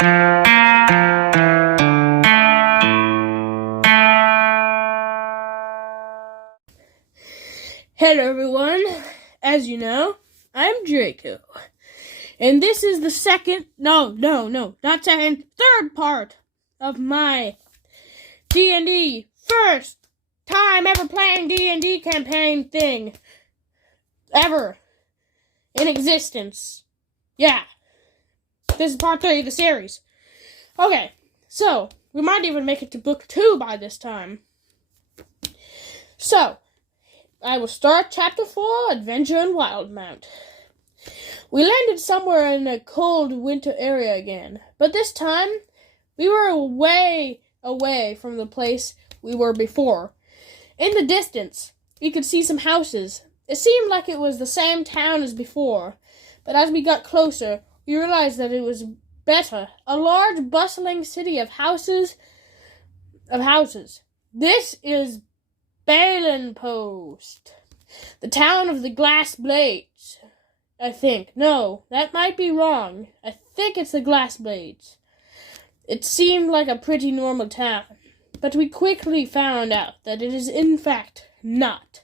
Hello everyone, as you know, I'm Draco, and this is the third part of my D&D first time ever playing D&D campaign thing, ever, in existence. Yeah, this is part 3 of the series. Okay, so, we might even make it to book 2 by this time. So, I will start Chapter 4, Adventure in Wildmount. We landed somewhere in a cold winter area again, but this time, we were way away from the place we were before. In the distance, we could see some houses. It seemed like it was the same town as before, but as we got closer, we realized that it was better. A large, bustling city of houses. This is Balin Post, the town of the Glass Blades, I think. No, that might be wrong. I think it's the Glass Blades. It seemed like a pretty normal town, but we quickly found out that it is in fact not.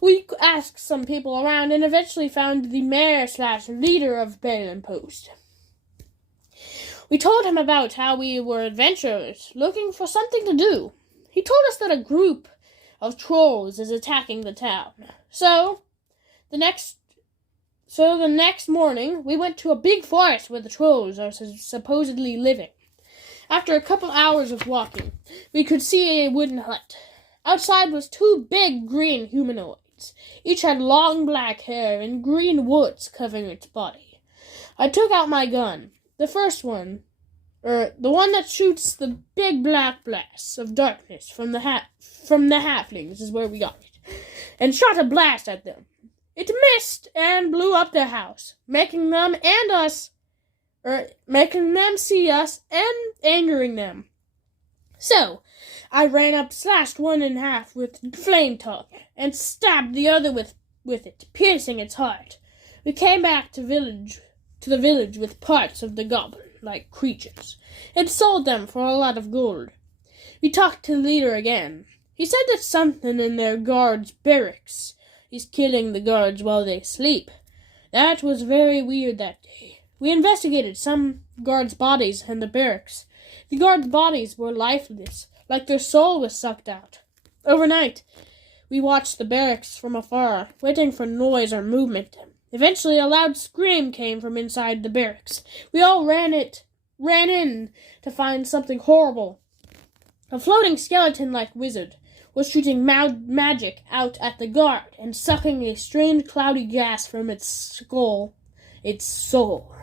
We asked some people around and eventually found the mayor/leader of Balin Post. We told him about how we were adventurers looking for something to do. He told us that a group of trolls is attacking the town. So the next morning, we went to a big forest where the trolls are supposedly living. After a couple hours of walking, we could see a wooden hut. Outside was 2 big green humanoids. Each had long black hair and green woods covering its body. I took out my gun. The first one, the one that shoots the big black blasts of darkness from the halflings is where we got it, and shot a blast at them. It missed and blew up their house, making them see us and angering them. So, I ran up, slashed one in half with flame tongue, and stabbed the other with it, piercing its heart. We came back to the village with parts of the goblin-like creatures, and sold them for a lot of gold. We talked to the leader again. He said that something in their guards' barracks is killing the guards while they sleep. That was very weird that day. We investigated some guards' bodies in the barracks. The guards' bodies were lifeless, like their soul was sucked out. Overnight, we watched the barracks from afar, waiting for noise or movement. Eventually, a loud scream came from inside the barracks. We all ran in to find something horrible. A floating skeleton-like wizard was shooting magic out at the guard and sucking a strange cloudy gas from its soul.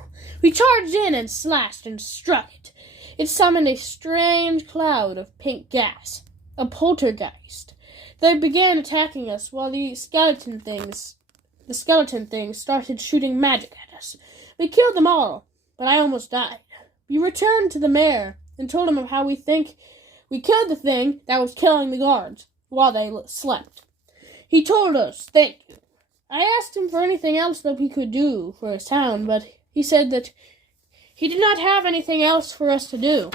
We charged in and slashed and struck it. It summoned a strange cloud of pink gas, a poltergeist. They began attacking us while the skeleton things started shooting magic at us. We killed them all, but I almost died. We returned to the mayor and told him of how we think we killed the thing that was killing the guards while they slept. He told us, thank you. I asked him for anything else that we could do for his town, but he said that he did not have anything else for us to do.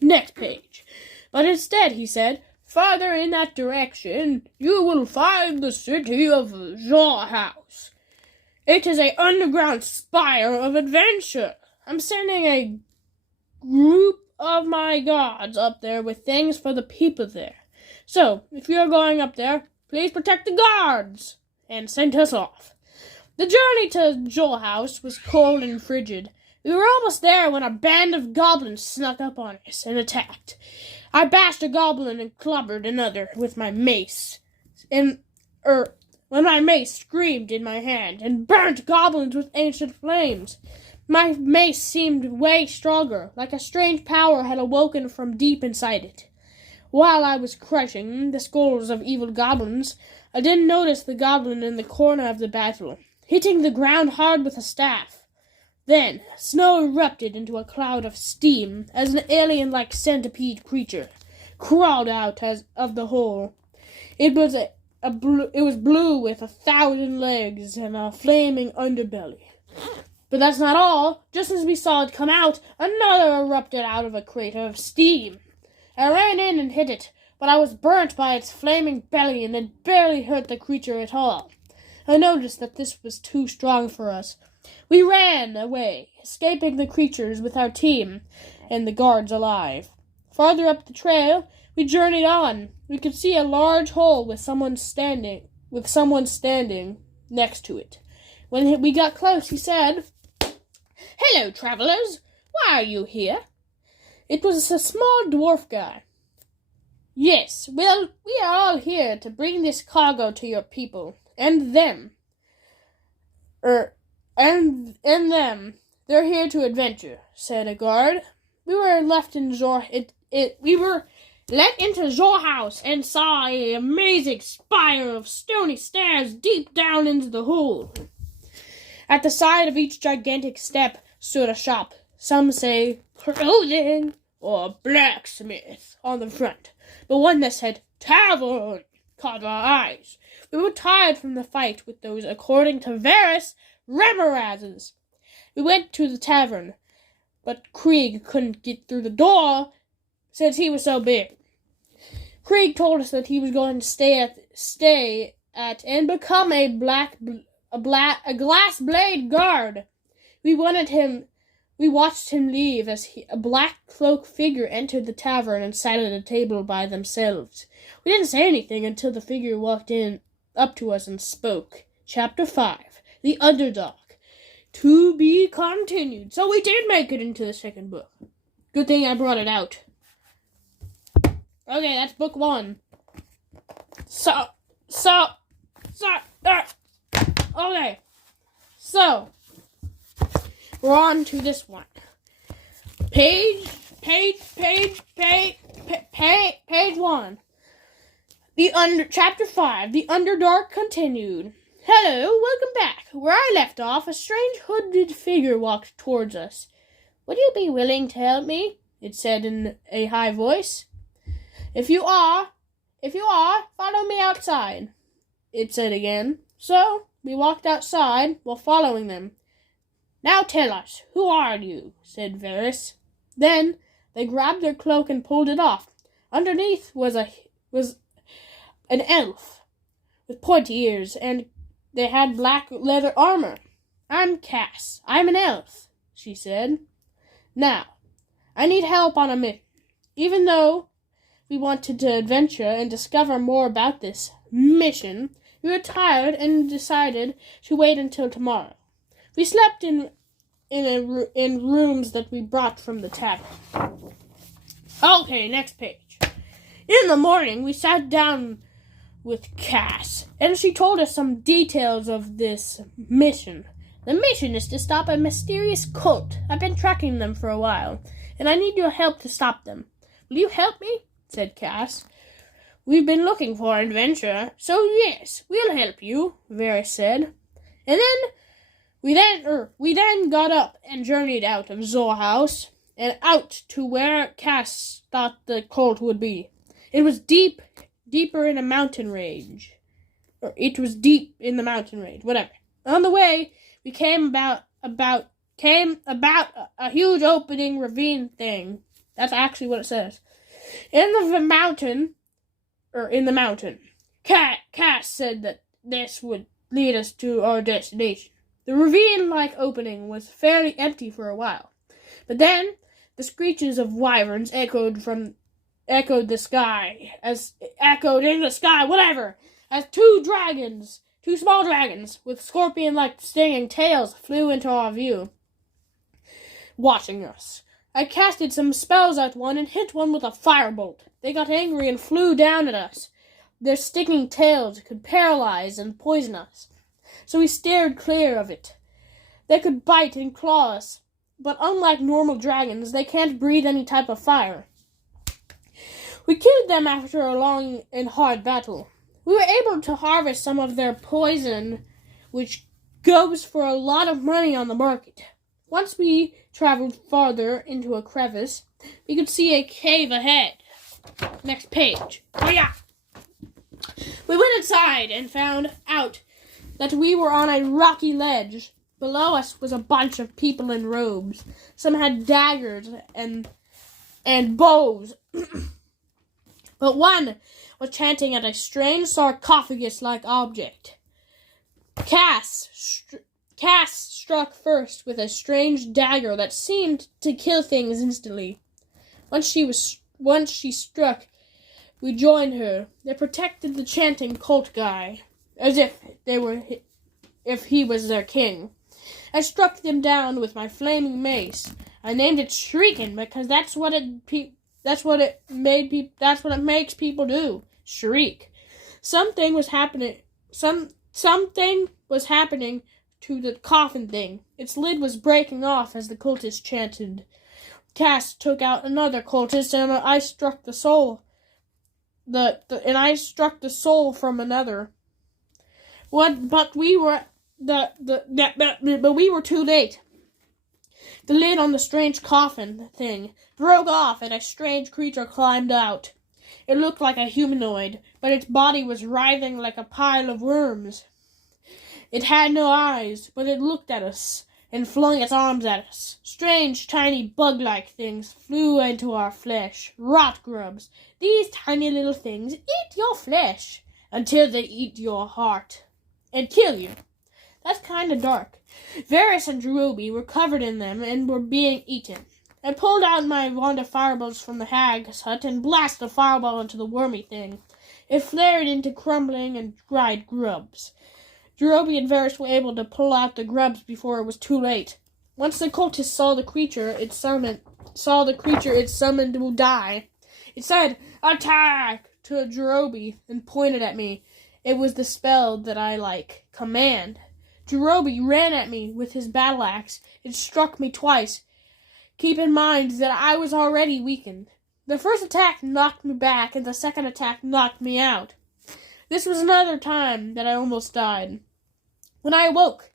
Next page. But instead, he said, farther in that direction, you will find the city of House. It is an underground spire of adventure. I'm sending a group of my gods up there with things for the people there. So, if you're going up there, please protect the guards, and send us off. The journey to House was cold and frigid. We were almost there when a band of goblins snuck up on us and attacked. I bashed a goblin and clobbered another with my mace. When my mace screamed in my hand and burnt goblins with ancient flames. My mace seemed way stronger, like a strange power had awoken from deep inside it. While I was crushing the skulls of evil goblins, I didn't notice the goblin in the corner of the battle, hitting the ground hard with a staff. Then, snow erupted into a cloud of steam as an alien-like centipede creature crawled out of the hole. It was blue with 1,000 legs and a flaming underbelly. But that's not all. Just as we saw it come out, another erupted out of a crater of steam. I ran in and hit it, but I was burnt by its flaming belly and it barely hurt the creature at all. I noticed that this was too strong for us. We ran away, escaping the creatures with our team and the guards alive. Farther up the trail, we journeyed on. We could see a large hole with someone standing next to it. When we got close, he said, "Hello, travelers. Why are you here?" It was a small dwarf guy. "Yes, well, we are all here to bring this cargo to your people, and them. They're here to adventure," said a guard. We were let into Zor House and saw an amazing spire of stony stairs deep down into the hole. At the side of each gigantic step stood a shop. Some say clothing or blacksmith on the front, but one that said tavern caught our eyes. We were tired from the fight with those, according to Varys, Ramarazes. We went to the tavern, but Krieg couldn't get through the door since he was so big. Krieg told us that he was going to stay at and become a glass blade guard. We watched him leave as a black cloak figure entered the tavern and sat at a table by themselves. We didn't say anything until the figure walked up to us and spoke. Chapter 5, The Underdog. To be continued. So we did make it into the second book. Good thing I brought it out. Okay, that's book 1. Okay. So, we're on to this one. Page 1. Chapter 5, The Underdark continued. "Hello, welcome back. Where I left off, a strange hooded figure walked towards us. 'Would you be willing to help me?' it said in a high voice. If you are, follow me outside," it said again. So, we walked outside while following them. "Now tell us, who are you?" said Varys. Then, they grabbed their cloak and pulled it off. Underneath was an elf with pointy ears, and they had black leather armor. "I'm Cass. I'm an elf," she said. "Now, I need help on a mission. Even though we wanted to adventure and discover more about this mission, we were tired and decided to wait until tomorrow. We slept in rooms that we brought from the tavern." Okay, next page. In the morning, we sat down with Cass, and she told us some details of this mission. "The mission is to stop a mysterious cult. I've been tracking them for a while, and I need your help to stop them. Will you help me?" said Cass. "We've been looking for an adventure, so yes, we'll help you," Varys said. And then we then got up and journeyed out of Zor House and out to where Cass thought the cult would be. It was deeper in a mountain range. It was deep in the mountain range, whatever. On the way, we came about a huge opening ravine thing. That's actually what it says. In the mountain. Cass said that this would lead us to our destination. The ravine-like opening was fairly empty for a while, but then the screeches of wyverns echoed in the sky, as two small dragons with scorpion-like stinging tails flew into our view, watching us. I casted some spells at one and hit one with a firebolt. They got angry and flew down at us. Their sticking tails could paralyze and poison us, so we steered clear of it. They could bite and claw us, but unlike normal dragons, they can't breathe any type of fire. We killed them after a long and hard battle. We were able to harvest some of their poison, which goes for a lot of money on the market. Once we traveled farther into a crevice, we could see a cave ahead. Next page. Oh yeah! We went inside and found out that we were on a rocky ledge. Below us was a bunch of people in robes. Some had daggers and bows. But one was chanting at a strange sarcophagus-like object. Cass struck first with a strange dagger that seemed to kill things instantly. Once she struck, we joined her. They protected the chanting cult guy, as if he was their king. I struck them down with my flaming mace. I named it Shriekin' because that's what it makes people do. Shriek. Something was happening to the coffin thing. Its lid was breaking off as the cultist chanted. Cass took out another cultist, and I struck the soul. I struck the soul from another. But we were too late. The lid on the strange coffin thing broke off, and a strange creature climbed out. It looked like a humanoid, but its body was writhing like a pile of worms. It had no eyes, but it looked at us and flung its arms at us. Strange, tiny, bug-like things flew into our flesh. Rot grubs. These tiny little things eat your flesh until they eat your heart and kill you. That's kind of dark. Varys and Jerobi were covered in them and were being eaten. I pulled out my wand of fireballs from the hag's hut and blasted a fireball into the wormy thing. It flared into crumbling and dried grubs. Jerobi and Varys were able to pull out the grubs before it was too late. Once the cultist saw the creature it summoned to die, it said, "Attack!" to Jerobi and pointed at me. It was the spell that I like, Command. Jerobi ran at me with his battle axe. It struck me twice. Keep in mind that I was already weakened. The first attack knocked me back, and the second attack knocked me out. This was another time that I almost died. When I awoke,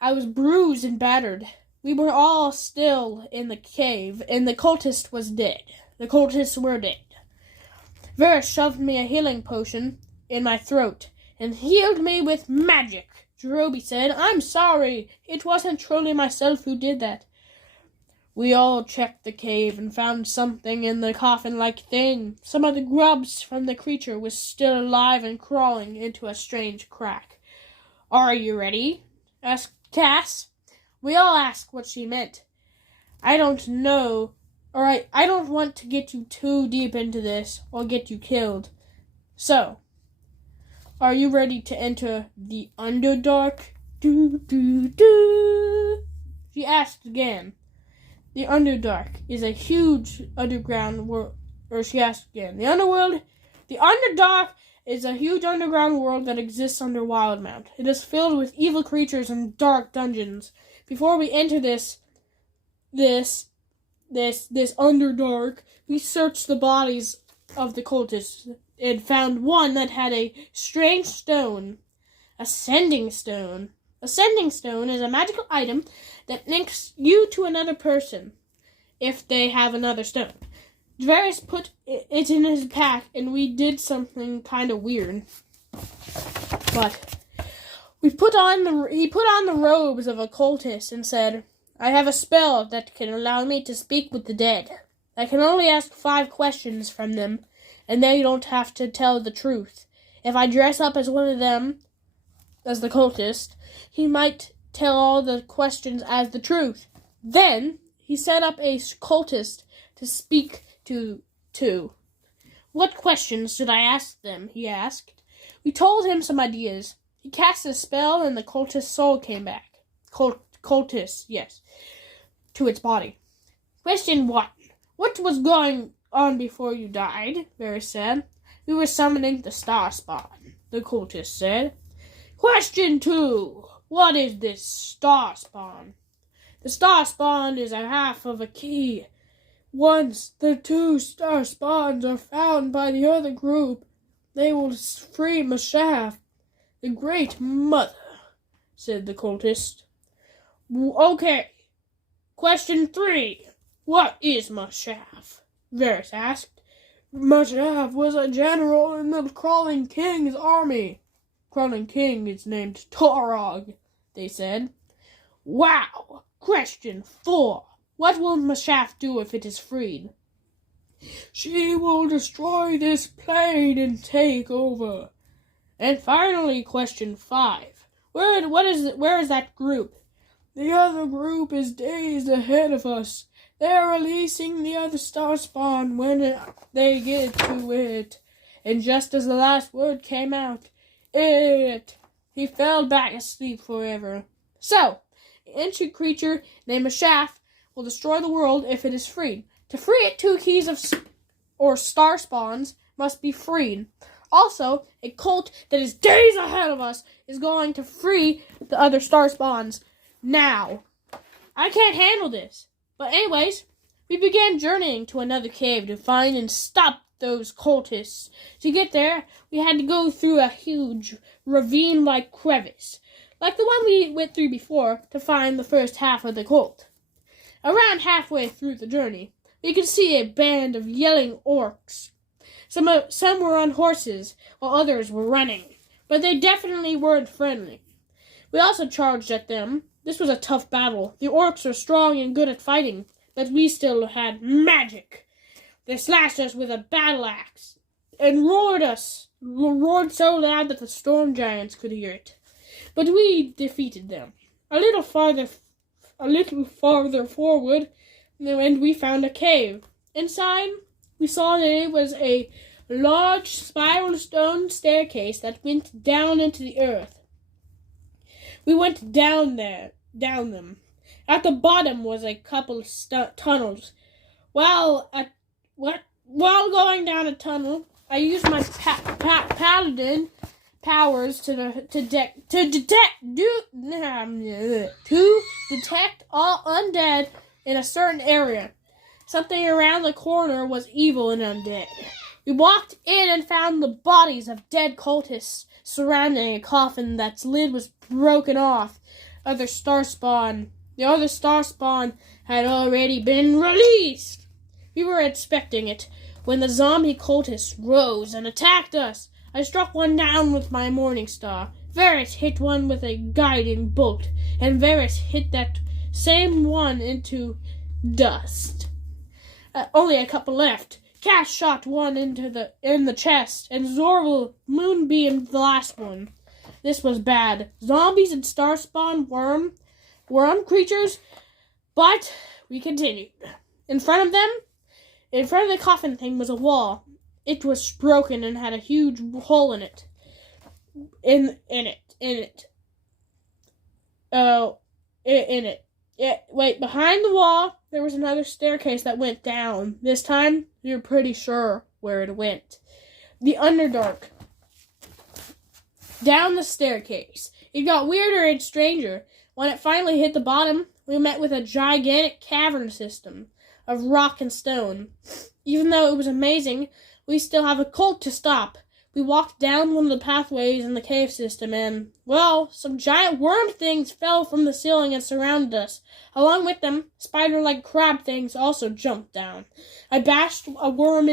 I was bruised and battered. We were all still in the cave, and the cultist was dead. The cultists were dead. Varys shoved me a healing potion in my throat and healed me with magic. Jerobi said, "I'm sorry. It wasn't truly myself who did that." We all checked the cave and found something in the coffin-like thing. Some of the grubs from the creature was still alive and crawling into a strange crack. "Are you ready?" asked Cass. We all asked what she meant. "I don't know. Alright, I don't want to get you too deep into this or get you killed. So, are you ready to enter the Underdark? She asked again. The Underdark is a huge underground world. She asked again. The Underdark is a huge underground world that exists under Wildmount. It is filled with evil creatures and dark dungeons. Before we enter this Underdark, we searched the bodies of the cultists and found one that had a strange stone, Ascending Stone. Ascending Stone is a magical item that links you to another person if they have another stone. Varys put it in his pack, and we did something kind of weird. But he put on the robes of a cultist and said, "I have a spell that can allow me to speak with the dead. I can only ask 5 questions from them, and they don't have to tell the truth. If I dress up as one of them, as the cultist, he might tell all the questions as the truth." Then he set up a cultist to speak to. "What questions should I ask them?" he asked. We told him some ideas. He cast a spell, and the cultist's soul came back. Cultist, yes, to its body. "Question 1. What was going on before you died?" Varys said. "We were summoning the Star Spawn," the cultist said. "Question 2. What is this Star Spawn?" "The Star Spawn is a half of a key. Once the 2 Star Spawns are found by the other group, they will free Mashaf, the Great Mother," said the cultist. "Okay. Question 3. What is Mashaf?" Varys asked. "Mashaf was a general in the Crawling King's army." "Crawling King is named Torog," they said. Wow! Question 4. What will Mashaf do if it is freed? She will destroy this plane and take over. And finally, question 5. Where is that group? The other group is days ahead of us. They are releasing the other star spawn when they get to it. And just as the last word came out, he fell back asleep forever. So, an ancient creature named Mashaf will destroy the world if it is freed. To free it, 2 keys or star spawns must be freed. Also, a cult that is days ahead of us is going to free the other star spawns now. I can't handle this. But anyways, we began journeying to another cave to find and stop those cultists. To get there, we had to go through a huge ravine-like crevice, like the one we went through before, to find the first half of the cult. Around halfway through the journey, we could see a band of yelling orcs. Some were on horses, while others were running, but they definitely weren't friendly. We also charged at them. This was a tough battle. The orcs are strong and good at fighting, but we still had magic. They slashed us with a battle axe and roared so loud that the storm giants could hear it. But we defeated them. A little farther forward, and we found a cave. Inside, we saw that it was a large spiral stone staircase that went down into the earth. We went down them. At the bottom was a couple of tunnels. While going down a tunnel, I used my paladin powers to detect all undead in a certain area. Something around the corner was evil and undead. We walked in and found the bodies of dead cultists surrounding a coffin that's lid was broken off. The other star spawn had already been released. We were expecting it when the zombie cultists rose and attacked us. I struck one down with my morning star. Varys hit one with a guiding bolt, and Varys hit that same one into dust. Only a couple left. Cass shot one in the chest, and Zorval moonbeamed the last one. This was bad. Zombies and star spawn worm creatures, but we continued. In front of the coffin thing was a wall. It was broken and had a huge hole in it. Behind the wall, there was another staircase that went down. This time, we were pretty sure where it went. The Underdark. Down the staircase. It got weirder and stranger. When it finally hit the bottom, we met with a gigantic cavern system of rock and stone. Even though it was amazing, we still have a cult to stop. We walked down one of the pathways in the cave system and, well, some giant worm things fell from the ceiling and surrounded us. Along with them, spider-like crab things also jumped down. I bashed a worm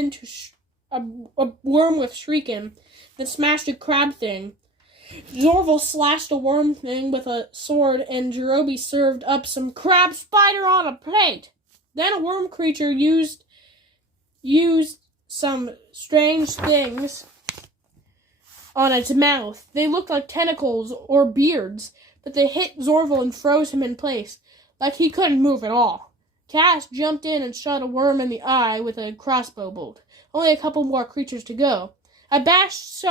with shrieking, then smashed a crab thing. Zorval slashed a worm thing with a sword, and Jerobi served up some crab spider on a plate. Then a worm creature used some strange things on its mouth. They looked like tentacles or beards, but they hit Zorval and froze him in place, like he couldn't move at all. Cass jumped in and shot a worm in the eye with a crossbow bolt. Only a couple more creatures to go. I bashed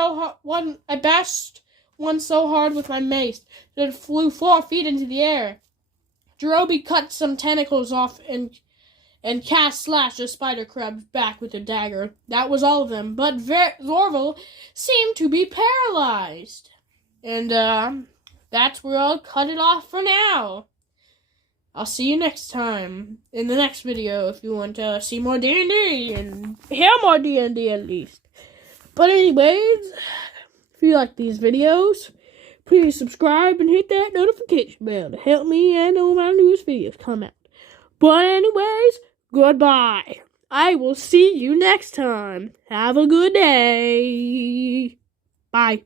one so hard with my mace that it flew 4 feet into the air. Jerobi cut some tentacles off and Cass slashed a spider crab's back with a dagger. That was all of them, but Zorval seemed to be paralyzed. And that's where I'll cut it off for now. I'll see you next time in the next video if you want to see more D&D and hear more D&D at least. But anyways, if you like these videos, please subscribe and hit that notification bell to help me and know my newest videos come out. But anyways, goodbye. I will see you next time. Have a good day. Bye.